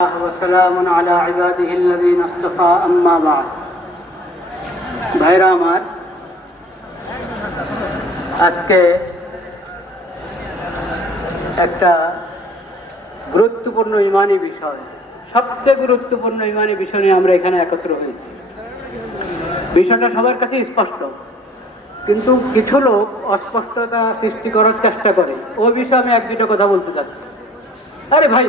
الله وسلام على عباده الذين اصطفى أما بعد ভাইরা আমার আজকে একটা গুরুত্বপূর্ণ ইমানি বিষয় সবচেয়ে গুরুত্বপূর্ণ ইমানি বিষয় নিয়ে আমরা এখানে একত্র হয়েছি বিষয়টা সবার কাছে স্পষ্ট কিন্তু কিছু লোক অস্পষ্টতা সৃষ্টি করার চেষ্টা করে ওই বিষয়ে আমি এক দুটো কথা বলতে চাচ্ছি আরে ভাই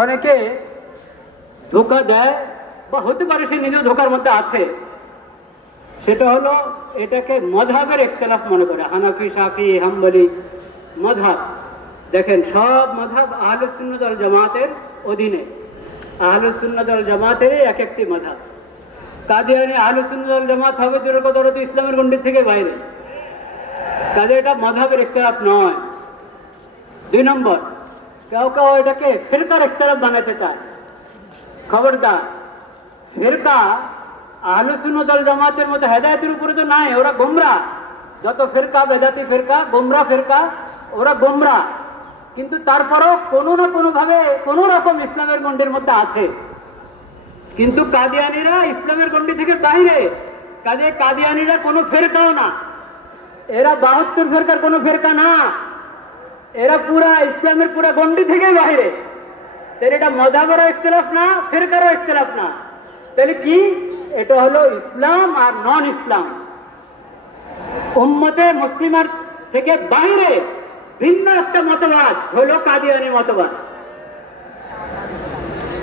অনেকে ধোকা দেয় বা হতে পারে সে নিজেও ধোকার মধ্যে আছে। সেটা হলো এটাকে মধাবের একতলাফ মনে করে। হানাফি সাফি হাম্বলি মধাব দেখেন, সব মধাব আহলুসুন্নতল জামাতের অধীনে। আহলুসুন্নতল জামাতেরই এক একটি মধাব কাদিয়ানি আহলুসুন্নতল জামাত হবে যেরকম তো ইসলামের গণ্ডির থেকে বাইরে। কাজে এটা মধাবের একতলাফ নয়। দুই নম্বর কেউ কেউ এটাকে ফেরকার একতরফ বানাতে চায়। খবরদার, ফেরকা আহলুসুন্নতল জামাতের মতো হেদায়তের উপরে তো নাই, ওরা গোমরা। যত ফেরকা, বেদাতি ফেরকা, গোমরা ফেরকা, ওরা গোমরা। কিন্তু তারপরও কোনো না কোনো ভাবে কোনো রকম ইসলামের গণ্ডির মধ্যে আছে। কিন্তু কাদিয়ানিরা ইসলামের গণ্ডি থেকে বাইরে। কাজে কাদিয়ানিরা কোনো ফেরকাও না। এরা বাহাত্তর ফেরকার কোনো ফেরকা না। এরা পুরা ইসলামের পুরা গন্ডি থেকে বাইরে তাহলে এটা মজাবেরও ইখতলাফ না, ফেরকারও ইখতলাফ না। তাহলে কি? এটা হলো ইসলাম আর নন ইসলাম উম্মতে মুসলিমার থেকে বাইরে ভিন্ন একটা মতবাদ, হলো কাদিয়ানি মতবাদ।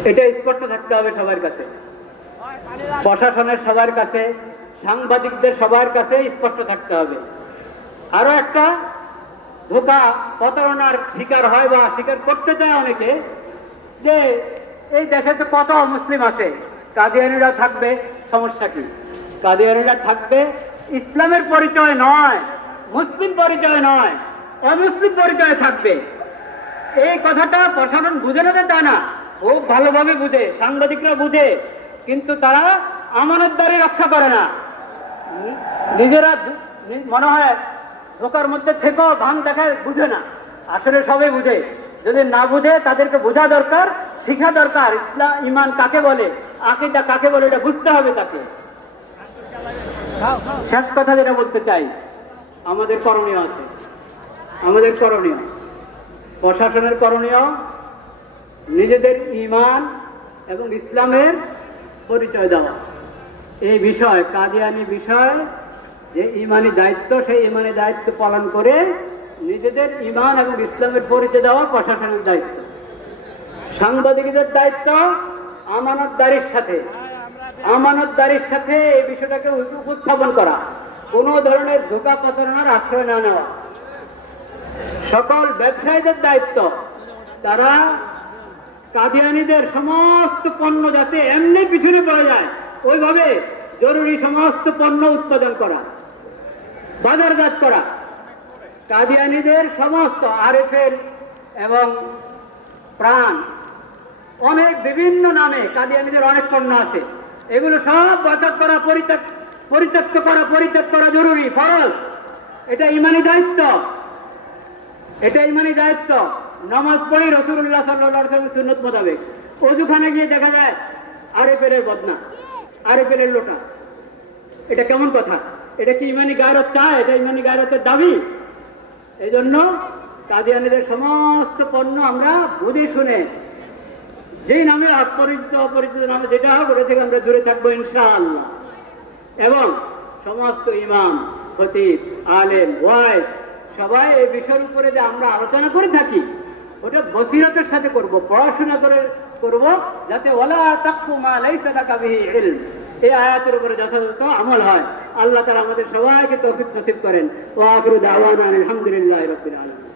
এটা স্পষ্ট থাকতে হবে সবার কাছে। প্রশাসনের সবার কাছে, সাংবাদিকদের সবার কাছে স্পষ্ট থাকতে হবে। আরও একটা ধোকা প্রতারণার শিকার হয় বা শিকার করতে চায় অনেকে, যে এই দেশে তো কত মুসলিম আছে, কাদিয়ানিরা থাকবে, সমস্যা কি? কাদিয়ানিরা থাকবে, ইসলামের পরিচয় নয়, মুসলিম পরিচয় নয়, অমুসলিম পরিচয় থাকবে। এই কথাটা প্রশাসন বুঝে নিতে চায় না। খুব ভালোভাবে বুঝে, সাংবাদিকরা বুঝে, কিন্তু তারা আমানতদারি রক্ষা করে না। নিজেরা মনে হয় ধোকার মধ্যে থেকেও ভান দেখায় বুঝে না। আসলে সবাই বুঝে। যদি না বুঝে, তাদেরকে বোঝা দরকার, শিখা দরকার। ইসলাম ইমান কাকে বলে, আকিদা কাকে বলে, এটা বুঝতে হবে তাকে। শেষ কথা যেটা বলতে চাই, আমাদের করণীয় আছে। আমাদের করণীয়। প্রশাসনের করণীয়, নিজেদের ইমান এবং ইসলামের পরিচয় দেওয়া। এই বিষয়, কাদিয়ানি বিষয় যে ইমানি দায়িত্ব, সেই ইমানি দায়িত্ব পালন করে নিজেদের ইমান এবং ইসলামের পরিচয় দেওয়া প্রশাসনের দায়িত্ব। সাংবাদিকদের দায়িত্ব আমানতদারির সাথে। আমানতদারির সাথে এই বিষয়টাকে উপস্থাপন করা, কোনো ধরনের ধোকা প্রতারণার আশ্রয় না নেওয়া। সকল ব্যবসায়ীদের দায়িত্ব, তারা কাদিয়ানিদের সমস্ত পণ্য যাতে এমনি পিছনে পড়ে যায়, ওইভাবে জরুরি সমস্ত পণ্য উৎপাদন করা। বাজারজাত করা। কাদিয়ানিদের সমস্ত আরএফএল এবং প্রাণ, অনেক বিভিন্ন নামে কাদিয়ানিদের অনেক পণ্য আছে। এগুলো সব বাজার করা পরিত্যাগ পরিত্যক্ত করা পরিত্যাগ করা জরুরি, ফরজ। এটা ইমানি দায়িত্ব। এটা ইমানি দায়িত্ব। নামাজ পড়ি রসুল্লাহ সাল্লাহ সুন্নত মোতাবেক। অজুখানে গিয়ে দেখা যায় আরে পেলের বদনা আরে পেলের লোটা। এটা কেমন কথা? এটা কি ইমানি গায়রত? চায় এটা ইমানি গায়রতের দাবি। এই জন্য কাদিয়ানিদের সমস্ত পণ্য আমরা বুঝে শুনে যেই নামে পরিচিত অপরিচিত নামে যেটা হোক ওটা থেকে আমরা দূরে থাকব ইনশাআল্লাহ। এবং সমস্ত ইমাম, খতিব, আলেম, ওয়াইজ সবাই এই বিষয়ের উপরে যে আমরা আলোচনা করে থাকি, ওটা বসিরতের সাথে করব, পড়াশোনা করে করব, যাতে ওলা তাকফু মা লাইসা লাকা বিহি ইলম। এই আয়াতের উপরে যথাযথ আমল হয়। আল্লাহ তারা আমাদের সবাইকে তৌফিক নসিব করেন। ও আখিরু দাওয়ানা আলহামদুলিল্লাহ রবিন আলামিন।